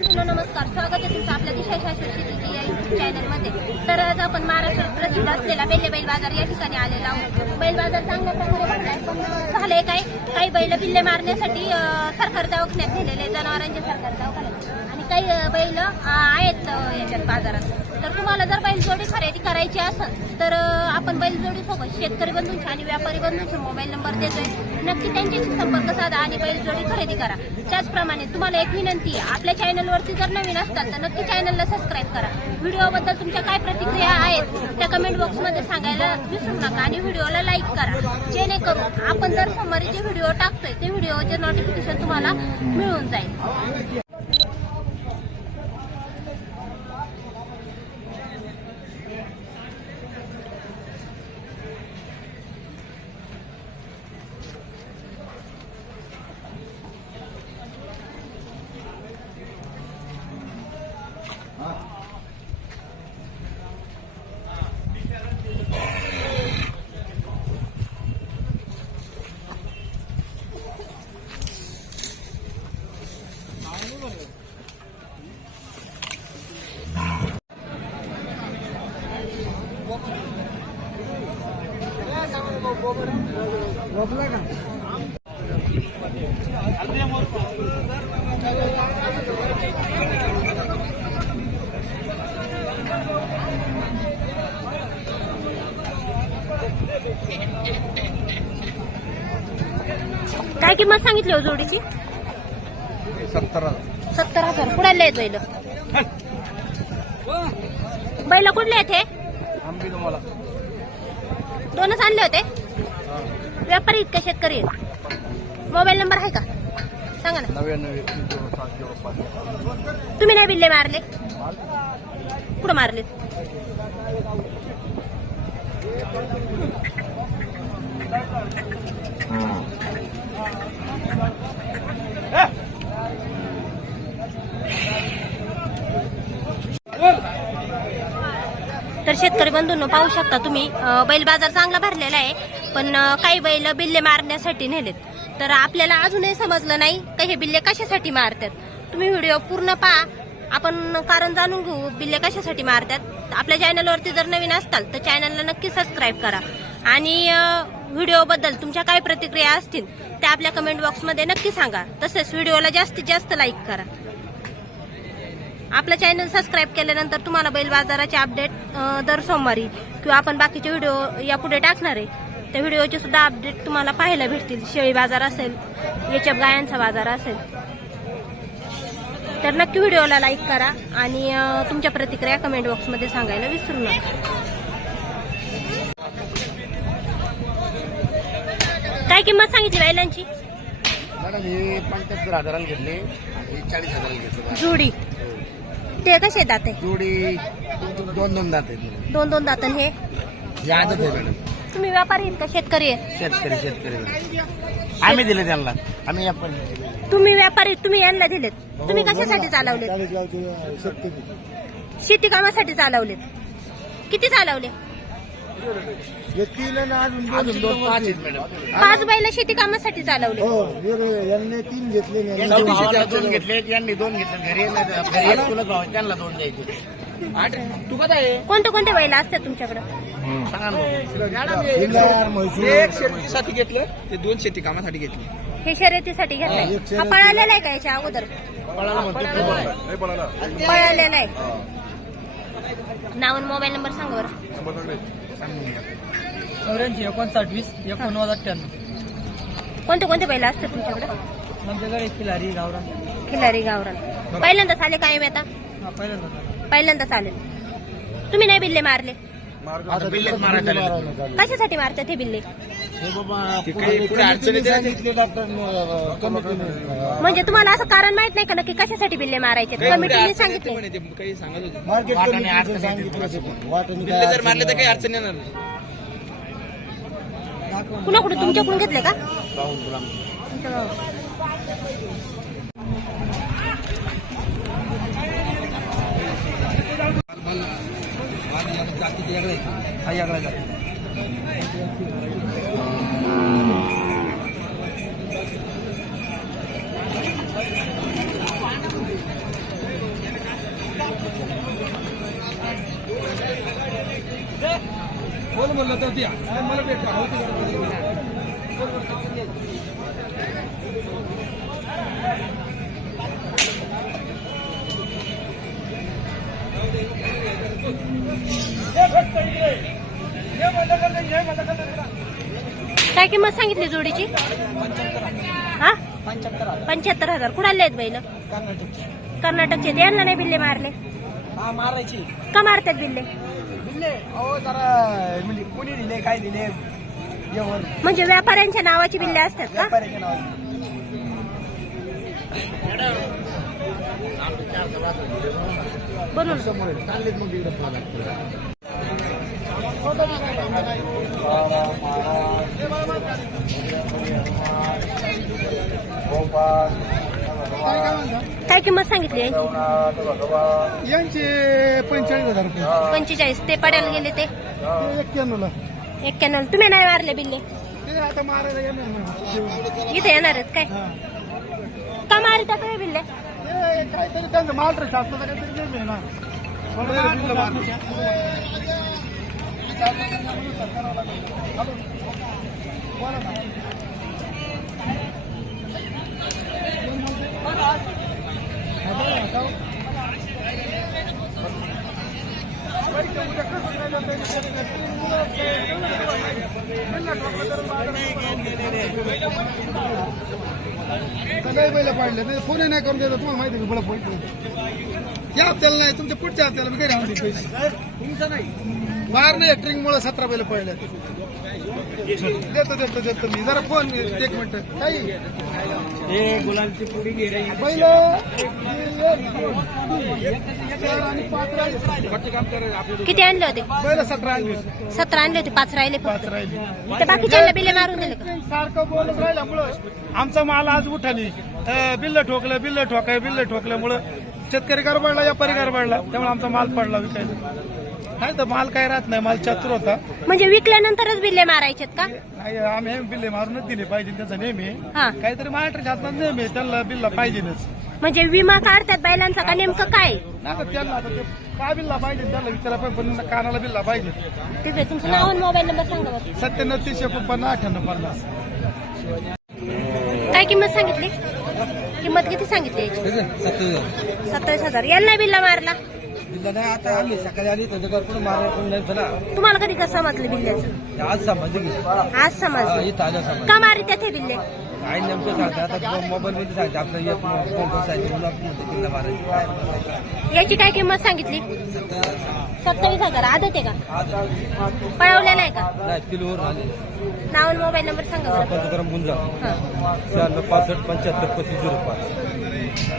बंधूंनो नमस्कार. स्वागत आहे तुमचं आपल्या दिशा शाश्वत या युट्यूब चॅनलमध्ये तर आज आपण महाराष्ट्रात प्रसिद्ध असलेला बेल्ले बैल बाजार या ठिकाणी आलेला आहोत. बैल बाजार चांगल्या प्रकारे भरलाय पण झालंय काय? काही बैल बिल्ले मारण्यासाठी सरकार दवाखान्यात नेलेले जनावरांच्या सरकार दवाखान्यात. आणि काही बैल आहेत याच्यात बाजारात. तर तुम्हाला जर बैलजोडी खरेदी करायची असेल तर आपण बैलजोडी सोबत शेतकरी बंधूंचे आणि व्यापारी बंधूंचे मोबाईल नंबर देतोय. नक्की त्यांच्याशी संपर्क साधा आणि बैलजोडी खरेदी करा. त्याचप्रमाणे तुम्हाला एक विनंती आहे आपल्या चॅनलवरती जर नवीन असतात तर नक्की चॅनलला सबस्क्राईब करा. व्हिडिओबद्दल तुमच्या काय प्रतिक्रिया आहेत त्या कमेंट बॉक्समध्ये सांगायला विसरू नका आणि व्हिडिओला लाईक करा. जेणेकरून आपण जर सोमवारी जे व्हिडिओ टाकतोय ते व्हिडिओचे नोटिफिकेशन तुम्हाला मिळून जाईल. काय किंमत सांगितली हो जोडीची? सत्तर सत्तर हजार. कुणाला आहेत बैल बैल कुठले हे? तुम्हाला. दोनच आणले होते? व्यापारी आहेत का शेतकरी आहेत? मोबाईल नंबर आहे का? सांगा ना. तुम्ही नाही बिल्ले मारले? कुठं मारले तर शेतकरी बंधूंनो पाहू शकता तुम्ही बैल बाजार चांगला भरलेला आहे. पण काही बैल बिल्ले मारण्यासाठी नेलेत. तर आपल्याला अजूनही समजलं नाही का हे बिल्ले कशासाठी मारतात. तुम्ही व्हिडिओ पूर्ण पहा. आपण कारण जाणून घेऊ बिल्ले कशासाठी मारतात. आपल्या चॅनलवरती जर नवीन असताल तर चॅनलला नक्की सबस्क्राईब करा. आणि व्हिडिओबद्दल तुमच्या काय प्रतिक्रिया असतील त्या आपल्या कमेंट बॉक्समध्ये नक्की सांगा. तसेच व्हिडिओला जास्तीत जास्त लाईक करा. आपलं चॅनल सबस्क्राईब केल्यानंतर तुम्हाला बैल बाजाराचे अपडेट दर सोमवारी किंवा आपण बाकीचे व्हिडिओ यापुढे टाकणार आहे. त्या व्हिडिओचे सुद्धा अपडेट तुम्हाला पाहायला भेटतील. शेळी बाजार असेल याच्या गायांचा बाजार असेल. तर नक्की व्हिडिओला लाईक करा आणि तुमच्या प्रतिक्रिया कमेंट बॉक्समध्ये सांगायला विसरू नका. काय किंमत सांगितली बैलांची? मॅडम हे पंच्याहत्तर हजाराला घेतले आणि चाळीस हजाराला घेतले जोडी. ते कसे दात आहे? जोडी दोन दोन दात आहेत. दोन दोन दातन हे? हे आदत आहे मॅडम. तुम्ही व्यापारी आहेत का? शेतकरी शेतकरी शेतकरी. आम्ही दिले त्यांना. आम्ही आपण तुम्ही व्यापारी तुम्ही यांना दिलेत. तुम्ही कशासाठी चालवलेत? शेती कामासाठी चालवलेत. किती चालवले? अजून दोन पाच आहेत मॅडम. पाच बैल शेती कामासाठी चालवले. हो वेगळे यांनी तीन घेतले नाही दोन. घेतले यांनी दोन घेतले घरी येणार- घरी एक तुला भाव त्यांना दोन द्यायचे. तू कसा आहे? कोणते कोणते बैल असतात तुमच्याकडे? सांगा ना एक शेतीसाठी घेतलं ते दोन शेती कामासाठी घेतली. हे शर्यतीसाठी घेतलाय. हा पळालेला आहे का याच्या अगोदर? पळाला म्हणतो पळालेला आहे. नाव आणि मोबाईल नंबर सांगा बरं. चौऱ्याऐंशी एकोणसाठ वीस एकोणनव्वद अठ्ठ्याण्णव. कोणते कोणते बैल असतात तुमच्याकडे? आमच्याकडे खिलारी गावरा खिल्लारी गावरान. पहिल्यांदाच आले कायम आता हा पहिल्यांदा पहिल्यांदाच आले तुम्ही नाही बिल्ले मारले? आता बिल्लेच मारायला आले. कशासाठी मारतात हे बिल्ले? हे बाबा कमिटीने सांगितले डॉक्टर कमिटीने म्हणजे तुम्हाला असं कारण माहीत नाही का नक्की कशासाठी बिल्ले मारायचे? कमिटीने सांगितले. काही सांगत होते. मार्केट वाटाणे कमिटीने अडचण सांगितलं येते. होतं. वाटाणे बिल्ले काय जर मारले तर काही अडचण येणार नाही. कुणाकडून? तुमच्याकडून घेतले का. याकडे हा याकडे जा. बोल म्हणलं तर द्या. मला भेटला. काय किंमत सांगितली जोडीची? हा? पंच्याहत्तर. हजार. कुणाले आहेत बैल? कर्नाटकचे. यांना नाही बिल्ले मारले? हा मारायची. का मारतात बिल्ले? अहो जरा म्हणजे कोणी दिले काय दिले? म्हणजे व्यापाऱ्यांच्या नावाची बिल्ले असतात का? बनून काय किंमत सांगितली यांची? यांचे पंचेचाळीस हजार रुपये. पंचेचाळीस. ते पडायला गेले ते? एक्क्याण्णवला. एक्क्याण्णव तुम्ही नाही मारले बिल्ले? ते आता मारायला येणार. इथे येणार आहेत काय? का मारिता काय बिल्ले? काहीतरी त्यांचं माल रे शासनाचा काहीतरी सगळे बैल पाडले ते फोन नाही करून देतो तुम्हाला माहिती मला का बळा या आपल्याला नाही तुमच्या पुढच्या आपल्याला मी काही राहून पैसे तुमचं नाही बाहेर नाही ट्रिंग मुळे सतरा बैल पडले देतो देतो देतो मी. जरा फोन एक मिनिट. काही गुलांची रे. बैल. किती आणले होते? बैल सतरा आणली सतरा आणले होते पाच राहिले पाच राहिली. बाकीच्या बिल्ले मारून दिले का? सारखं बोलत राहिल्यामुळं आमचा माल आज उठाली बिल्ल ठोकलं बिल्ल ठोकाय बिल्ल ठोकल्यामुळं शेतकरी गरबडला व्यापारी गरबडला त्यामुळे आमचा माल पडला विकायला. नाही तर माल काय राहत नाही माल चतुर होता. म्हणजे विकल्यानंतरच बिल्ले मारायचेत का? नाही आम्ही हे बिल्ले मारूनच दिले पाहिजे त्याचा नेहमी. हा. काहीतरी महाराष्ट्र शासनात नेहमी आहे, त्यांना बिल्ला पाहिजेच म्हणजे विमा काढतात बैलांचा का नेमकं काय? नाही तर त्यांना आता ते काय बिल्ला पाहिजे त्यांना विचारा पण पण कानाला बिल्ला पाहिजे. ठीक आहे तुमचं नाव आणि मोबाईल नंबर सांगा बरं. सत्त्याण्णव तीस एकोणपन्नास अठ्ठ्याण्णव पन्नास. काय किंमत सांगितली? किंमत किती सांगितली याची? सत्तावीस हजार. यांना बिल्ला मारला. दिलं नाही आता आम्ही सकाळी आली तर जगात कोण मारायला कोण नाही चला. तुम्हाला कधी कसं समजलं बिल्ल्याचं? आज समजलं की. आज समजलं. इथं आलं समज का मारित्यात हे बिल्ले? काय नेमकं सांगते आता मोबाईल मध्ये सांगते आपलं एक फोन सांगितलं मुलं आपण म्हणतो किल्ला मारायची काय मारायचं? याची काय किंमत सांगितली? सत्तावीस हजार. आदत आहे का? आज पळवलेला आहे का? नाही किलोवर आले नाव आणि मोबाईल नंबर सांगा बरं. पंचकरम गुंजा हा. शहाण्णव पासष्ट पंच्याहत्तर पस्तीस झिरो पाच.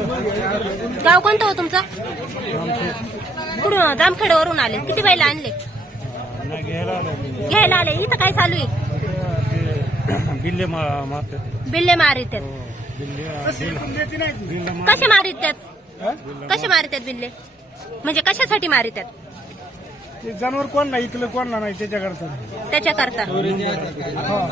गाव कोणतं हो तुमचं? कुठून? जामखेडवरून आले. किती बैल आणले? घ्यायला आले. इथं काय चालू आहे? बिल्ले मारतात. बिल्ले मारित्यात. बिल्ले कसे मारित्यात? कसे मारित्यात बिल्ले? म्हणजे कशासाठी मारित्यात? ते जनावर कोण नाही इकलं कोणला नाही त्याच्याकडचं त्याच्याकरता.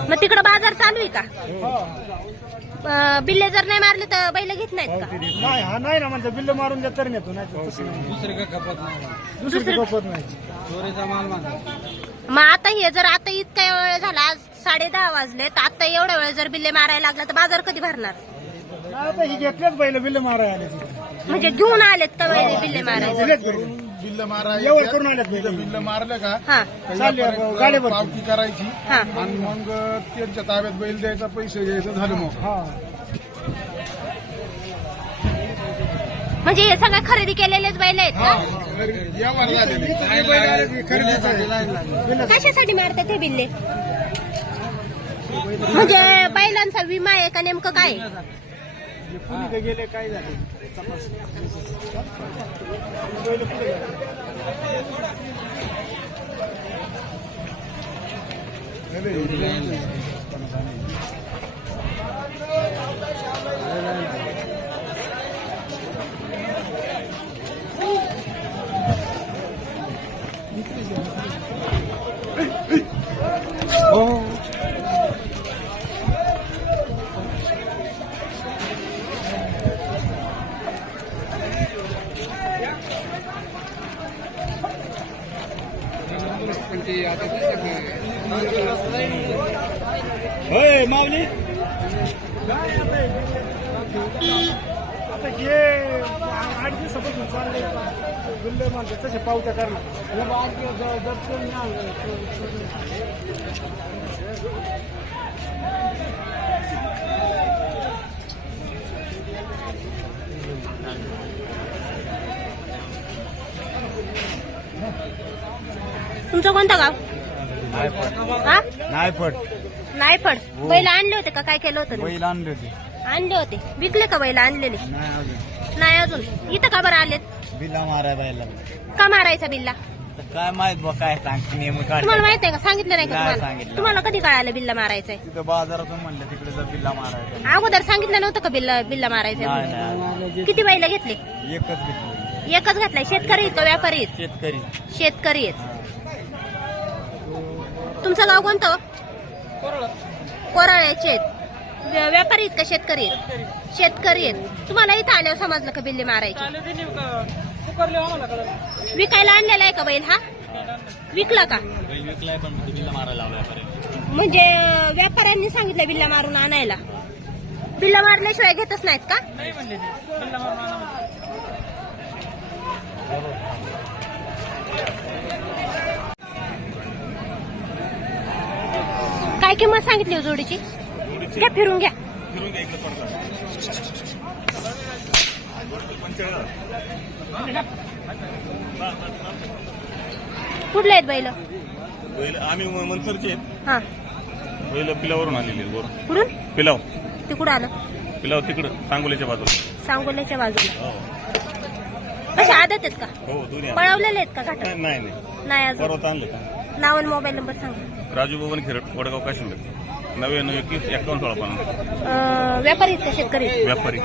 मग तिकडं बाजार चालू आहे का? अं, बिल्ले जर नाही मारले तर बैल घेत नाहीत का? नाही हा नाही ना म्हणजे बिल्ल मारून द्या तरी नेतो नाही तर तसं नाही. दुसरे काय खपत नाही. दुसरी गपत नाही. चोरीचा माल मागतो मग आता हे जर आता इतका वेळ झाला आज साडे दहा वाजले तर आता एवढा वेळ जर बिल्ले मारायला लागला तर बाजार कधी भरणार? आता ही घेतलेच बैल बिल्ल मारायला आले म्हणजे घेऊन आलेत का बैल बिल्ले मारायला. बिल्ल मारा एवढं करून आल्यात बिल्ल बिल्ल मारलं का? हा. चालली. पावती करायची. हा. आणि मग त्यांच्या ताब्यात बैल द्यायचा पैसे घ्यायचं झालं मग. हा. म्हणजे हे सगळे खरेदी केलेलेच बैल आहेत का? झालेले. कशासाठी मारतात हे बिल्ले? म्हणजे बैलांचा विमा आहे का नेमकं काय? आहे? कुणी काय गेले काय झाले तपास. बैल कुठे गेले? आता जे आठ दिवसापासून चालले गुल्ले मानते तसे पावत्या हे आठ दिवस आणलं, तर- तुमचं कोणतं गाव? हा? नायपट. नायफड बैल आणले होते का? काय केलं होतं बैल आणले होते. आणले होते. विकले का बैल आणलेले? नाही अजून. नाही अजून. इथं का बरं आलेत? बिला माराय बायला का मारायचा बिल्ला? तर काय माहीत बा काय सांगते नेमकं काय तुम्हाला माहीत आहे का? सांगितलं नाही का नाही तुम्हाला? सांगितलं. तुम्हाला कधी कळालं बिल्ला मारायचंय? तिथं बाजारातून म्हणलं तिकडे जर बिल्ला मारायचा अगोदर सांगितलं नव्हतं का बिल्ला बिल्ला नाही नाही किती बैल घेतले? एकच घेतलं. एकच घातलाय? शेतकरी आहेत का व्यापारी आहेत? शेतकरी. शेतकरी आहेत. तुमचं गाव कोणतं? कोराळ्याचे आहेत. व्या- व्यापारी आहेत का शेतकरी आहेत? शेतकरी. आहेत. तुम्हाला इथं आल्यावर समजलं का बिल्ले मारायचे? विकायला आणलेला आहे का बैल हा? विकला का? म्हणजे अं, व्यापाऱ्यांनी सांगितलं बिल्ला मारून आणायला. बिल्ला मारल्याशिवाय घेतच नाहीत का? काय किंमत सांगितली हो जोडीची? घ्या फिरून घ्या. कुठले आहेत बैल? बैल आम्ही मनसरचे हा. बैल पिलावरून आलेले आहेत कुठून? पिलाव. ते कुठं आलं? पिलाव तिकडं सांगोल्याच्या बाजूला. सांगोल्याच्या बाजूला. हो. कशा आदत आहेत का? हो दोन्ही. पळवलेले आहेत का घाटात नाही नाही. नाही. नाही अजून आणले का? नाव आणि मोबाईल नंबर सांगा. राजू भवन खेरट वडगाव काशिंद नव्याण्णव एकवीस एकावन्न सोळा व्यापारी आहेत का शेतकरी? व्यापारी.